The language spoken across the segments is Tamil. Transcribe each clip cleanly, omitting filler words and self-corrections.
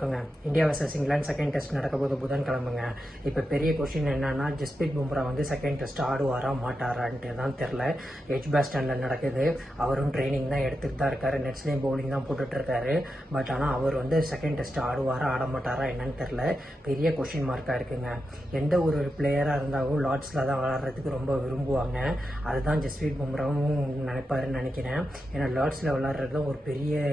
வணக்கங்க. India versus England second test நடக்க போது புதன்கிழமைங்க. இப்போ பெரிய கொஸ்டின் என்னன்னா, ஜஸ்பிரீத் பும்ரா வந்து செகண்ட் டெஸ்ட் ஆடுவாரா மாட்டாரான்ட்டு தான் தெரில. எஜ்பாஸ்டனில் நடக்குது. அவரும் ட்ரைனிங் தான் எடுத்துட்டு தான் இருக்காரு. நெட்ஸ்லேயும் பவுலிங் தான் போட்டுட்டு இருக்காரு. பட் ஆனால் அவர் வந்து செகண்ட் டெஸ்ட் ஆடுவாரா ஆட மாட்டாரா என்னன்னு தெரில. பெரிய கொஸ்டின் மார்க்காக இருக்குங்க. எந்த ஒரு பிளேயராக இருந்தாலும் லார்ட்ஸில் தான் விளாட்றதுக்கு ரொம்ப விரும்புவாங்க. அதுதான் ஜஸ்பிரீத் பும்ராவும் நினைப்பாருன்னு நினைக்கிறேன். ஏன்னா லார்ட்ஸில் விளாட்றது ஒரு பெரிய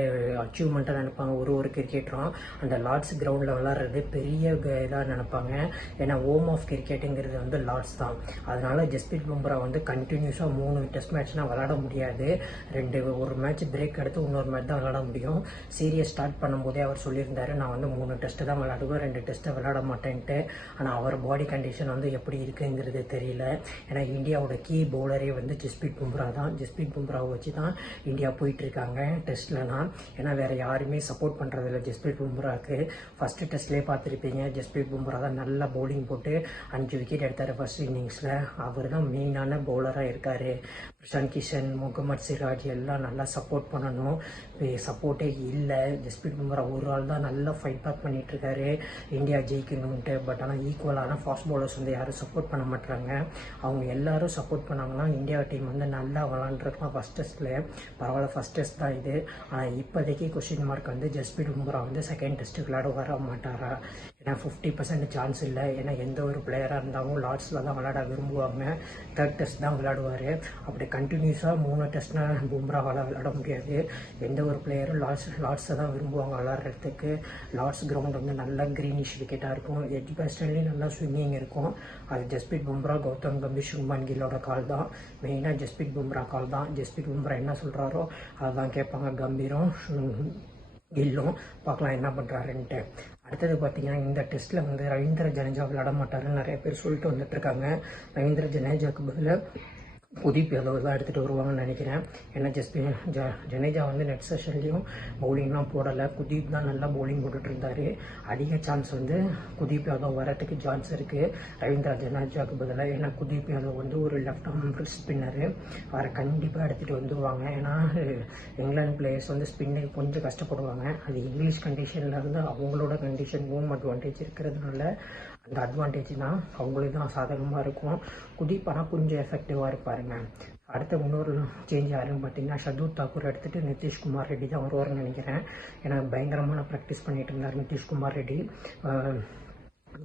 அச்சீவ்மெண்ட்டாக நினைப்பாங்க. ஒரு கிரிக்கெட்டரும் அந்த லார்ட்ஸ் கிரவுண்டில் விளாட்றது பெரிய இதாக நினைப்பாங்க. ஏன்னா ஹோம் ஆஃப் கிரிக்கெட்டுங்கிறது வந்து லார்ட்ஸ் தான். அதனால ஜஸ்பிரீத் பும்ரா வந்து கண்டினியூஸாக 3 டெஸ்ட் மேட்ச்னால் விளாட முடியாது. ஒரு மேட்ச் பிரேக் எடுத்து இன்னொரு மேட்ச் தான் விளாட முடியும். சீரியஸ் ஸ்டார்ட் பண்ணும்போதே அவர் சொல்லியிருந்தாரு, நான் வந்து 3 டெஸ்ட்டு தான் விளாடுவேன், 2 டெஸ்ட்டை விளாட மாட்டேன்ட்டு. ஆனால் அவர் பாடி கண்டிஷன் வந்து எப்படி இருக்குங்கிறது தெரியல. ஏன்னா இந்தியாவோட கீ பவுலரே வந்து ஜஸ்பிரீத் பும்ரா தான். ஜஸ்பிரீத் பும்ராவை வச்சு தான் இந்தியா போயிட்டுருக்காங்க டெஸ்ட்லலாம். ஏன்னா வேறு யாருமே சப்போர்ட் பண்ணுறதில்ல ஜஸ்பிரீத் பும்ராவுக்கு. ஃபஸ்ட்டு டெஸ்ட்லேயே பார்த்துருப்பீங்க, ஜஸ்பிரீத் பும்ரா தான் நல்லா பவுலிங் போட்டு 5 விக்கெட் எடுத்தார் ஃபர்ஸ்ட் இன்னிங்ஸில். அவர் தான் மெயினான பவுலராக இருக்கார். பிரசாந்த் கிஷன், முகமது சிராஜ் எல்லாம் நல்லா சப்போர்ட் பண்ணணும். சப்போர்ட்டே இல்லை. ஜஸ்பிரீத் பும்ரா ஒரு ஆள் தான் நல்லா ஃபைட் பேக் பண்ணிகிட்ருக்காரு இந்தியா ஜெயிக்கணுன்ட்டு. பட் ஆனால் ஈக்குவலான ஃபாஸ்ட் பவுலர்ஸ் வந்து யாரும் சப்போர்ட் பண்ண மாட்டாங்க. அவங்க எல்லாரும் சப்போர்ட் பண்ணாங்கன்னா இந்தியா டீம் வந்து நல்லா விளாண்டுருக்கலாம் ஃபஸ்ட் டெஸ்ட்டில். பரவாயில்ல, ஃபஸ்ட் டெஸ்ட் தான் இது. ஆனால் இப்போதைக்கு கொஸ்டின் மார்க் வந்து ஜஸ்பிரீத் பும்ரா வந்து செகண்ட் டெஸ்ட்டு விளையாட வர மாட்டாரா. ஏன்னா 50% சான்ஸ் இல்லை. ஏன்னா எந்த ஒரு பிளேயராக இருந்தாலும் லார்ட்ஸில் தான் விளையாட விரும்புவாங்க. தேர்ட் டெஸ்ட் தான் விளையாடுவார். அப்படி கண்டினியூஸாக 3 டெஸ்ட்னால் பும்ராவால் விளையாட முடியாது. எந்த ஒரு பிளேயரும் லார்ட்ஸை தான் விரும்புவாங்க விளையாடுறதுக்கு. லார்ட்ஸ் கிரவுண்ட் வந்து நல்லா க்ரீனிஷ் விக்கெட்டாக இருக்கும். எஜ்பாஸ்டன்லேயும் நல்லா ஸ்விம்மிங் இருக்கும். அது ஜஸ்பிரீத் பும்ரா, கௌதம் கம்பீர், சுப்மன் கில்லோட கால் தான். மெயினாக ஜஸ்பிரீத் பும்ரா கால் தான். ஜஸ்பிரீத் பும்ரா என்ன சொல்கிறாரோ அதுதான் கேட்பாங்க கம்பீரும் கில்லும். பார்க்கலாம் என்ன பண்ணுறாருன்ட்டு. அடுத்தது பார்த்தீங்கன்னா, இந்த டெஸ்ட்டில் வந்து ரவீந்திர ஜடேஜா விளையாட மாட்டாருன்னு நிறைய பேர் சொல்லிட்டு வந்துட்டுருக்காங்க. ரவீந்திர ஜடேஜாவுக்கு பதிலாக குல்தீப் யாதவ் தான் எடுத்துகிட்டு வருவாங்கன்னு நினைக்கிறேன். ஏன்னா ஜடேஜா வந்து நெட் செஷன்லேயும் பவுலிங்லாம் போடலை. குல்தீப் தான் நல்லா பவுலிங் போட்டுட்டு இருந்தார். அதிக சான்ஸ் வந்து குல்தீப் யாதவ் வரத்துக்கு சான்ஸ் இருக்குது ரவீந்திர ஜடேஜாவுக்கு பதிலாக. ஏன்னா குல்தீப் யாதவ் வந்து ஒரு லெஃப்ட் ஆர்ம் ஸ்பின்னரு. அவரை கண்டிப்பாக எடுத்துகிட்டு வந்துடுவாங்க. ஏன்னா இங்கிலாந்து பிளேயர்ஸ் வந்து ஸ்பின்னுக்கு கொஞ்சம் கஷ்டப்படுவாங்க. அது இங்கிலீஷ் கண்டிஷனில் இருந்து அவங்களோட கண்டிஷன் ஹோம் அட்வான்டேஜ் இருக்கிறதுனால அந்த அட்வான்டேஜ் தான் அவங்களுக்கு தான் சாதகமாக இருக்கும். குல்தீப் ஆனால் கொஞ்சம் எஃபெக்டிவாக இருப்பாருங்க. அடுத்த இன்னொரு சேஞ்ச் யாருன்னு பார்த்தீங்கன்னா, ஷர்துல் தாக்கூர் எடுத்துகிட்டு நிதிஷ்குமார் ரெட்டி தான் வருவார்னு நினைக்கிறேன். ஏன்னா பயங்கரமான ப்ராக்டிஸ் பண்ணிகிட்டு இருந்தார் நிதிஷ்குமார் ரெட்டி.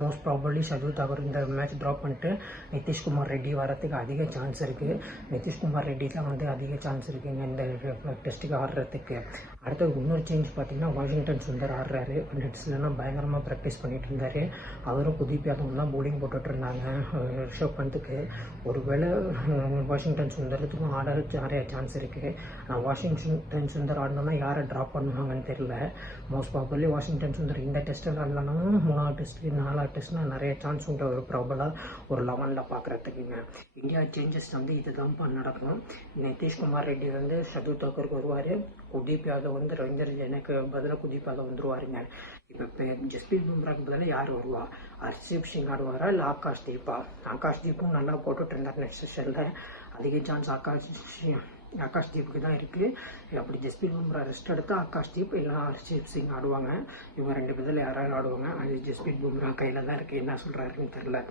மோஸ்ட் ப்ராபப்லி ஷர்துல் தாக்கூர் இந்த மேட்ச் ட்ராப் பண்ணிட்டு நிதிஷ்குமார் ரெட்டி வரத்துக்கு அதிக சான்ஸ் இருக்குது. நிதிஷ்குமார் ரெட்டி தான் வந்து அதிக சான்ஸ் இருக்குங்க இந்த டெஸ்ட்டுக்கு ஆடுறதுக்கு. அடுத்தது இன்னொரு சேஞ்ச் பார்த்தீங்கன்னா, வாஷிங்டன் சுந்தர் ஆடுறாரு. நெட்ஸ்லாம் பயங்கரமாக ப்ராக்டிஸ் பண்ணிட்டு இருந்தார். அவரும் குல்தீப் யாதவ் தான் பவுலிங் போட்டுட்டு இருந்தாங்க ரிஷப் பந்துக்கு. ஒருவேளை வாஷிங்டன் சுந்தரத்துக்கும் ஆட நிறைய சான்ஸ் இருக்குது. ஆனால் வாஷிங்டன் சுந்தர் ஆடணும்னா யாரை ட்ராப் பண்ணுவாங்கன்னு தெரியல. மோஸ்ட் ப்ராபப்லி வாஷிங்டன் சுந்தர் இந்த டெஸ்ட்டில் ஆடலனாலும் 3வது டெஸ்ட்டு 4வது டெஸ்ட்னா நிறைய சான்ஸ் உண்டு ஒரு ப்ராபலாக ஒரு 11ல் பார்க்குறதுக்குங்க. இந்தியா சேஞ்சஸ் வந்து இதுதான் நடக்கும். நிதிஷ்குமார் ரெட்டி வந்து ஷர்துல் தாக்கூருக்கு வருவார். குல்தீப் யாதவ் வந்து ரவீந்திர ஜடேஜாக்கு பதிலாக குல்தீப் யாதவ் வந்துருவாருங்க. இப்போ ஜஸ்பிரீத் பும்ராக்கு பதிலாக யார் வருவா? ஹர்ஷீப் சிங் ஆடுவாரா இல்லை ஆகாஷ் தீப்பா? ஆகாஷ் தீப்பும் நல்லா போட்டுட்டு இருந்தார் நெக்ஸ்ட் செஷனில். அதிக சான்ஸ் ஆகாஷ் தீப்புக்கு தான் இருக்குது. அப்படி ஜஸ்பிரீத் பும்ரா ரெஸ்ட் எடுத்து ஆகாஷ் தீப் இல்லை ஹர்ஷீப் சிங் ஆடுவாங்க. இவங்க 2 பேரில் யாராவது ஆடுவாங்க. அது ஜஸ்பிரீத் பும்ரா கையில் தான் இருக்குது. என்ன சொல்கிறாருன்னு தெரில.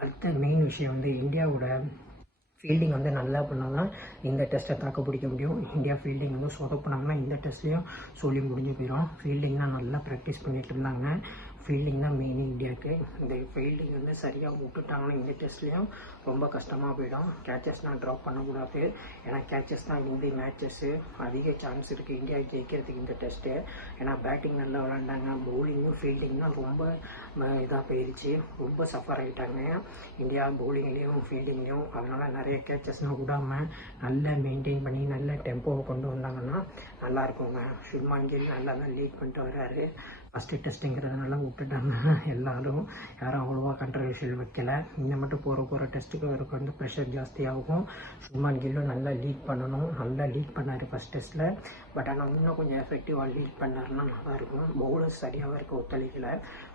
அடுத்த மெயின் விஷயம் வந்து இந்தியாவோட ஃபீல்டிங் வந்து நல்லா பண்ணால் தான் இந்த டெஸ்ட்டை தாக்கு பிடிக்க முடியும். இந்தியா ஃபீல்டிங் வந்து சொதப்பினாங்கன்னா இந்த டெஸ்ட்லேயும் சொல்லி முடிஞ்சு போயிடும். ஃபீல்டிங்லாம் நல்லா ப்ராக்டிஸ் பண்ணிட்டு இருந்தாங்க. ஃபீல்டிங் தான் மெயின் இந்தியாவுக்கு. இந்த ஃபீல்டிங் வந்து சரியாக விட்டுட்டாங்கன்னா இந்த டெஸ்ட்லேயும் ரொம்ப கஷ்டமாக போயிடும். கேச்சஸ்னால் ட்ராப் பண்ணக்கூடாது. ஏன்னா கேச்சஸ் தான் இந்த மேட்சஸ்ஸு அதிக சான்ஸ் இருக்குது இந்தியா ஜெயிக்கிறதுக்கு இந்த டெஸ்ட்டு. ஏன்னா பேட்டிங் நல்லா விளாண்டாங்க. பவுலிங்கும் ஃபீல்டிங் தான் ரொம்ப இதாக போயிடுச்சு. ரொம்ப சஃபர் ஆகிட்டாங்க இந்தியா பவுலிங்லேயும் ஃபீல்டிங்லேயும். அதனால் நிறைய கேச்சஸ்னால் விடாமல் நல்லா மெயின்டைன் பண்ணி நல்ல டெம்போவை கொண்டு வந்தாங்கன்னா நல்லாயிருக்குங்க. சுப்மன் கில் நல்லா தான் லீட் பண்ணிட்டு வர்றாரு. ஃபஸ்ட்டு டெஸ்ட்டுங்கிறதுனால விட்டுட்டாங்க எல்லாரும். யாரும் அவ்வளோவா கண்ட்ரவர்ஷியல் வைக்கல. இந்த மட்டும் போகிற டெஸ்ட்டுக்கு அவருக்கு வந்து ப்ரெஷர் ஜாஸ்தியாகும். சுப்மன் கில்லும் நல்லா லீட் பண்ணணும். நல்லா லீட் பண்ணார் ஃபஸ்ட் டெஸ்ட்டில். பட் ஆனால் இன்னும் கொஞ்சம் எஃபெக்டிவாக லீட் பண்ணாருன்னா நல்லாயிருக்கும். பவுலர்ஸ் சரியாக அவருக்கு ஒத்துழைக்கல,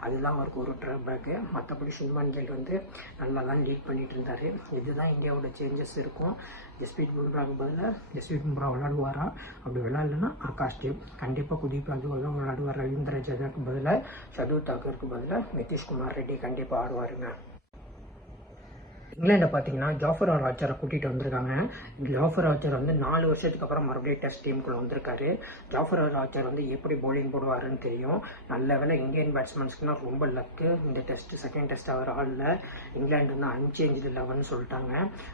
அதுதான் அவருக்கு ஒரு ட்ராபேக்கு. மற்றபடி சுப்மன் கில் வந்து நல்லா தான் லீட் பண்ணிட்டு இருந்தார். இதுதான் இந்தியாவோட சேஞ்சஸ் இருக்கும். ஜஸ்பிரீத் பும்ராவுக்கு பதிலாக ஜஸ்பிரீத் பும்ரா விளையாடுவாரா? அப்படி விளையாடலன்னா ஆகாஷ் தேவ் கண்டிப்பாக குல்தீப் யாதவ் தான் விளையாடுவார். ரவீந்திர ஜடேஜாவுக்கு பதிலாக ஷர்துல் தாக்கூருக்கு பதிலாக நிதிஷ்குமார் ரெட்டி கண்டிப்பாக ஆடுவாருங்க. இங்கிலாண்டை பார்த்தீங்கன்னா ஜாஃபர் ஆர்ச்சரை கூட்டிகிட்டு வந்திருக்காங்க. ஜாஃபர் ஆர்ச்சர் வந்து 4 வருஷத்துக்கு அப்புறம் மறுபடியும் டெஸ்ட் டீமுக்குள்ள வந்திருக்காரு. ஜாஃபர் ஆர்ச்சர் வந்து எப்படி பவுலிங் போடுவாருன்னு தெரியும். நல்ல வேலை இந்தியன் பேட்ஸ்மேன்ஸ்க்குனா ரொம்ப லக்கு. இந்த செகண்ட் டெஸ்ட் அவர் ஆடல. இங்கிலாந்து வந்து அன்சேஞ்சு 11 சொல்லிட்டாங்க.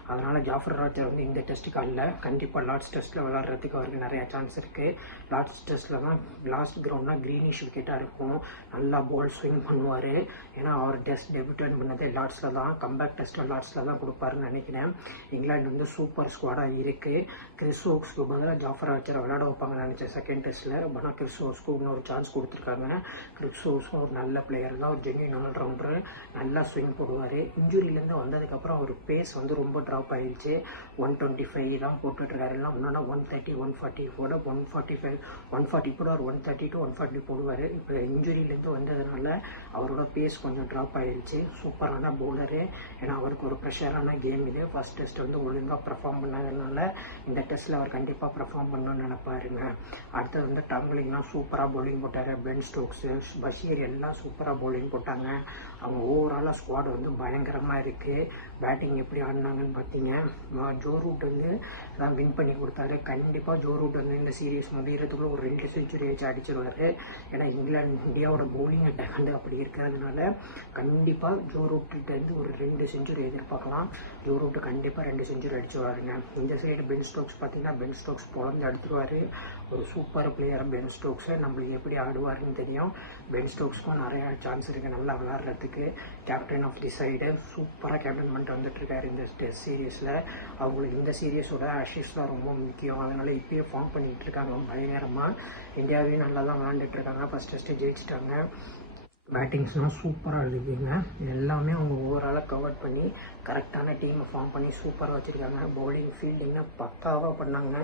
அதனால ஜாஃபர் ஆர்ச்சர் வந்து இந்த டெஸ்ட்டுக்கு ஆடல. கண்டிப்பாக லார்ட்ஸ் டெஸ்ட்டில் விளையாடுறதுக்கு அவருக்கு நிறைய சான்ஸ் இருக்குது. லார்ட்ஸ் டெஸ்ட்டில் தான் லாஸ்ட் கிரவுண்ட்னா க்ரீனிஷ் விக்கெட்டாக இருக்கும். நல்லா பால் ஸ்விங் பண்ணுவார். ஏன்னா அவர் டெஸ்ட் டெபியூட் பண்ணதே லார்ட்ஸில் தான். கம்பேக் டெஸ்ட்டில் லார்ட்ஸ் தான் கொடுப்பாருன்னு நினைக்கிறேன். இங்கிலாந்து வந்து சூப்பர் ஸ்குவாடாக இருக்கு. கிறிஸ் ஓக்ஸ்க்கு பதிலாக ஜாஃபர் ஆர்ச்சரை விளையாட வைப்பாங்கன்னு நினைச்சேன் செகண்ட் டெஸ்ட்டில். ஆனால் கிறிஸ் ஓக்ஸ்க்கு இன்னொரு சான்ஸ் கொடுத்துருக்காங்க. கிறிஸ் ஓக்ஸ்க்கும் ஒரு நல்ல பிளேயர் தான், ஒரு ஜென்யூன் ஆல்ரவுண்டர், நல்லா ஸ்விங் போடுவார். இன்ஜுரியிலேருந்து வந்ததுக்கப்புறம் அவர் பேஸ் வந்து ரொம்ப ட்ராப் ஆயிடுச்சு. 125 தான் போட்டுட்ருக்காரு. எல்லாம் ஒன்றா 130 140 கூட 145 140 கூட ஒரு 130 to 140 போடுவார். இப்போ இன்ஜுரியிலேருந்து வந்ததுனால அவரோட பேஸ் கொஞ்சம் ட்ராப் ஆயிடுச்சு. சூப்பரான பவுலரு. ஏன்னா அவருக்கு ஒரு ப்ரெஷரான கேம் இது. ஃபர்ஸ்ட் டெஸ்ட் வந்து ஒழுங்காக பெர்ஃபார்ம் பண்ணாததுனால இந்த டெஸ்ட்டில் அவர் கண்டிப்பாக பெர்ஃபார்ம் பண்ணணும்னு நினைப்பாருங்க. அடுத்தது வந்து டம்பிளிங்லாம் சூப்பராக பவுலிங் போட்டார். பென் ஸ்டோக்ஸு, பஷீர் எல்லாம் சூப்பராக பவுலிங் போட்டாங்க. அவங்க ஓவராலாக ஸ்குவாட் வந்து பயங்கரமாக இருக்குது. பேட்டிங் எப்படி ஆடினாங்கன்னு பார்த்தீங்க. ஜோ ரூட் வந்து தான் வின் பண்ணி கொடுத்தாரு. கண்டிப்பாக ஜோ ரூட் வந்து இந்த சீரீஸ் முடிகிறதுக்குள்ள ஒரு 2 செஞ்சுரி வச்சு அடிச்சிருவார். ஏன்னா இந்தியாவோட பவுலிங் அட்டாக் வந்து அப்படி இருக்கிறதுனால கண்டிப்பாக ஜோ ரூட்லேருந்து ஒரு 2 செஞ்சுரி எதிர்பார்க்கலாம். ஜோ ரூட்டு கண்டிப்பாக 2 செஞ்சுரி அடிச்சுவாருங்க. இந்த சைடு பென் ஸ்டோக்ஸ் பார்த்தீங்கன்னா பென் ஸ்டோக்ஸ் பொழந்து எடுத்துருவார். ஒரு சூப்பர் பிளேயர் பென் ஸ்டோக்ஸு. நம்மளுக்கு எப்படி ஆடுவாருன்னு தெரியும். பென் ஸ்டோக்ஸ்க்கும் நிறையா சான்ஸ் இருக்குது நல்லா விளாட்றதுக்கு. கேப்டன் ஆஃப் தி சைடு சூப்பராக கேப்டன் பண்ணிட்டு வந்துட்டுருக்காரு இந்த டெஸ்ட் சீரீஸில். அவங்களுக்கு இந்த சீரீஸோட அஷிஸ் தான் ரொம்ப முக்கியம். அதனால் இப்பயே ஃபார்ம் பண்ணிகிட்டு இருக்காங்க பயங்கரமாக. இந்தியாவையும் நல்லா தான் விளாண்டுட்டு இருக்காங்க. ஃபர்ஸ்ட் டெஸ்ட்டு ஜெயிச்சிட்டாங்க. பேட்டிங்ஸ்லாம் சூப்பராக எழுதிப்பீங்க. எல்லாமே அவங்க ஓவராலாக கவர் பண்ணி கரெக்டான டீமை ஃபார்ம் பண்ணி சூப்பராக வச்சுருக்காங்க. பவுலிங் ஃபீல்டிங்னா பக்காவாக பண்ணாங்க.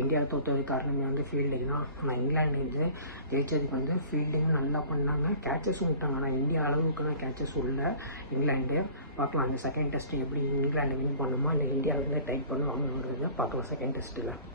இந்தியா தோற்றது காரணமே வந்து ஃபீல்டிங் தான். ஆனால் இங்கிலாந்து வந்து ஜெயிச்சதுக்கு வந்து ஃபீல்டிங் நல்லா பண்ணாங்க. கேச்சஸும் விட்டாங்க. ஆனால் இந்தியா அளவுக்கு தான் கேச்சஸ் உள்ள இங்கிலாந்து. பார்க்கலாம் அந்த செகண்ட் டெஸ்ட்டு எப்படி இங்கிலாந்து வின் பண்ணுமா இல்லை இந்தியா வந்து டைப் பண்ணுவாங்கன்றது பார்க்கலாம் செகண்ட் டெஸ்ட்டில்.